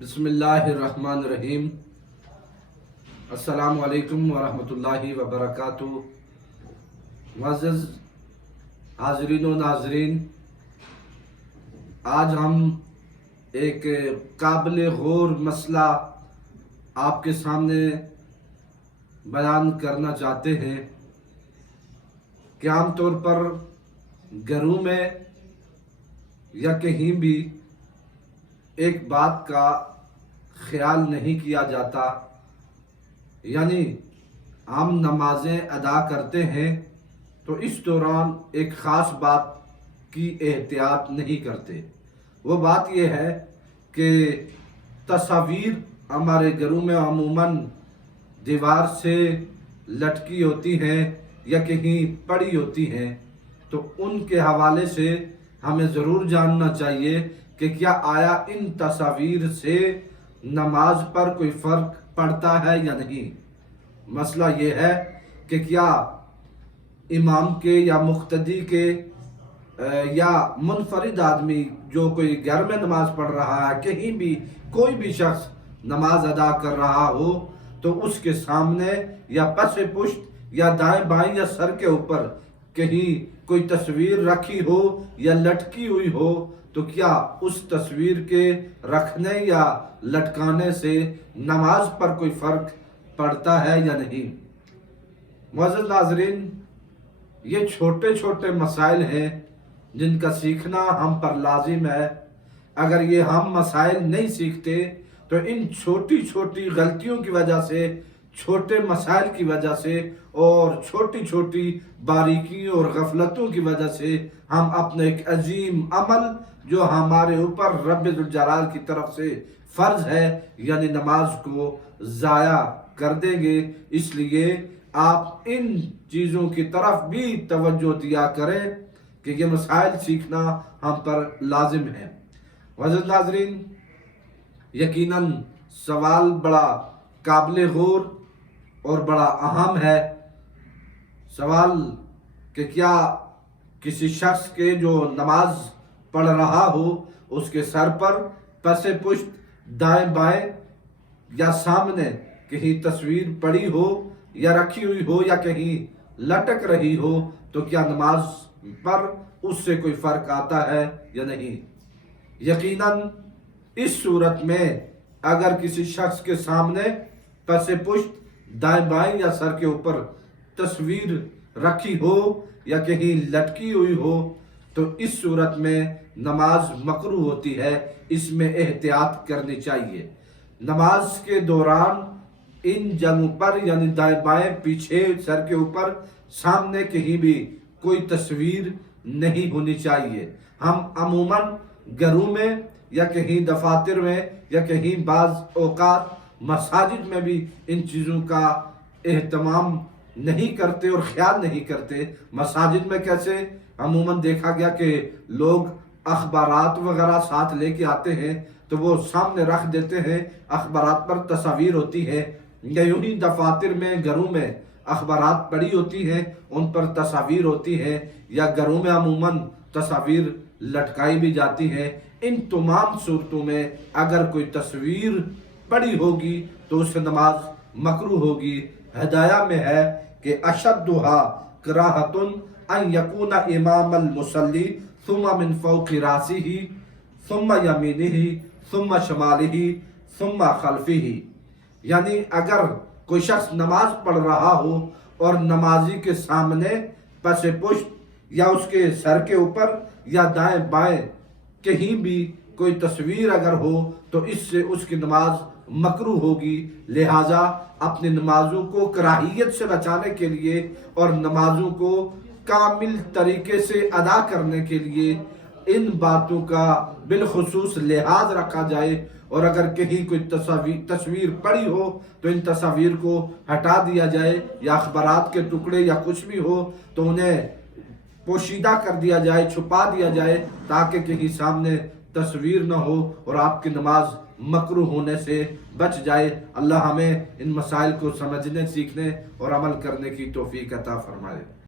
بسم اللہ الرحمن الرحیم۔ السلام علیکم ورحمۃ اللہ وبرکاتہ۔ معزز حاضرین و ناظرین، آج ہم ایک قابل غور مسئلہ آپ کے سامنے بیان کرنا چاہتے ہیں کہ عام طور پر گھروں میں یا کہیں بھی ایک بات کا خیال نہیں کیا جاتا، یعنی ہم نمازیں ادا کرتے ہیں تو اس دوران ایک خاص بات کی احتیاط نہیں کرتے۔ وہ بات یہ ہے کہ تصاویر ہمارے گھروں میں عموماً دیوار سے لٹکی ہوتی ہیں یا کہیں پڑی ہوتی ہیں، تو ان کے حوالے سے ہمیں ضرور جاننا چاہیے کہ کیا آیا ان تصاویر سے نماز پر کوئی فرق پڑتا ہے یا نہیں۔ مسئلہ یہ ہے کہ کیا امام کے یا مقتدی کے یا منفرد آدمی جو کوئی گھر میں نماز پڑھ رہا ہے، کہیں بھی کوئی بھی شخص نماز ادا کر رہا ہو تو اس کے سامنے یا پس پشت یا دائیں بائیں یا سر کے اوپر کہیں کوئی تصویر رکھی ہو یا لٹکی ہوئی ہو تو کیا اس تصویر کے رکھنے یا لٹکانے سے نماز پر کوئی فرق پڑتا ہے یا نہیں۔ معزز ناظرین، یہ چھوٹے چھوٹے مسائل ہیں جن کا سیکھنا ہم پر لازم ہے۔ اگر یہ ہم مسائل نہیں سیکھتے تو ان چھوٹی چھوٹی غلطیوں کی وجہ سے، چھوٹے مسائل کی وجہ سے اور چھوٹی چھوٹی باریکیوں اور غفلتوں کی وجہ سے ہم اپنے ایک عظیم عمل جو ہمارے اوپر رب ذوالجلال کی طرف سے فرض ہے، یعنی نماز کو ضائع کر دیں گے۔ اس لیے آپ ان چیزوں کی طرف بھی توجہ دیا کریں کہ یہ مسائل سیکھنا ہم پر لازم ہے۔ معزز ناظرین، یقیناً سوال بڑا قابل غور اور بڑا اہم ہے۔ سوال کہ کیا کسی شخص کے جو نماز پڑھ رہا ہو اس کے سر پر پس پشت دائیں بائیں یا سامنے کہیں تصویر پڑی ہو یا رکھی ہوئی ہو یا کہیں لٹک رہی ہو تو کیا نماز پر اس سے کوئی فرق آتا ہے یا نہیں۔ یقیناً اس صورت میں اگر کسی شخص کے سامنے پس پشت دائیں بائیں یا سر کے اوپر تصویر رکھی ہو یا کہیں لٹکی ہوئی ہو تو اس صورت میں نماز مکروہ ہوتی ہے، اس میں احتیاط کرنی چاہیے۔ نماز کے دوران ان جگہوں پر یعنی دائیں بائیں، پیچھے، سر کے اوپر، سامنے کہیں بھی کوئی تصویر نہیں ہونی چاہیے۔ ہم عموماً گھروں میں یا کہیں دفاتر میں یا کہیں بعض اوقات مساجد میں بھی ان چیزوں کا اہتمام نہیں کرتے اور خیال نہیں کرتے۔ مساجد میں کیسے عموماً دیکھا گیا کہ لوگ اخبارات وغیرہ ساتھ لے کے آتے ہیں تو وہ سامنے رکھ دیتے ہیں، اخبارات پر تصاویر ہوتی ہے، یا یوں ہی دفاتر میں، گھروں میں اخبارات پڑی ہوتی ہیں، ان پر تصاویر ہوتی ہیں، یا گھروں میں عموماً تصاویر لٹکائی بھی جاتی ہیں۔ ان تمام صورتوں میں اگر کوئی تصویر پڑی ہوگی تو اس سے نماز مکروہ ہوگی۔ ہدایہ میں ہے کہ اشدھا کراہۃ ان یکون امام المصلی ثم من فوق راسہ ثم یمینہ ثم شمالہ ثم خلفہ، یعنی اگر کوئی شخص نماز پڑھ رہا ہو اور نمازی کے سامنے پس پشت یا اس کے سر کے اوپر یا دائیں بائیں کہیں بھی کوئی تصویر اگر ہو تو اس سے اس کی نماز مکروہ ہوگی۔ لہٰذا اپنی نمازوں کو کراہیت سے بچانے کے لیے اور نمازوں کو کامل طریقے سے ادا کرنے کے لیے ان باتوں کا بالخصوص لحاظ رکھا جائے، اور اگر کہیں کوئی تصویر پڑی ہو تو ان تصاویر کو ہٹا دیا جائے، یا اخبارات کے ٹکڑے یا کچھ بھی ہو تو انہیں پوشیدہ کر دیا جائے، چھپا دیا جائے، تاکہ کہیں سامنے تصویر نہ ہو اور آپ کی نماز مکروہ ہونے سے بچ جائے۔ اللہ ہمیں ان مسائل کو سمجھنے، سیکھنے اور عمل کرنے کی توفیق عطا فرمائے۔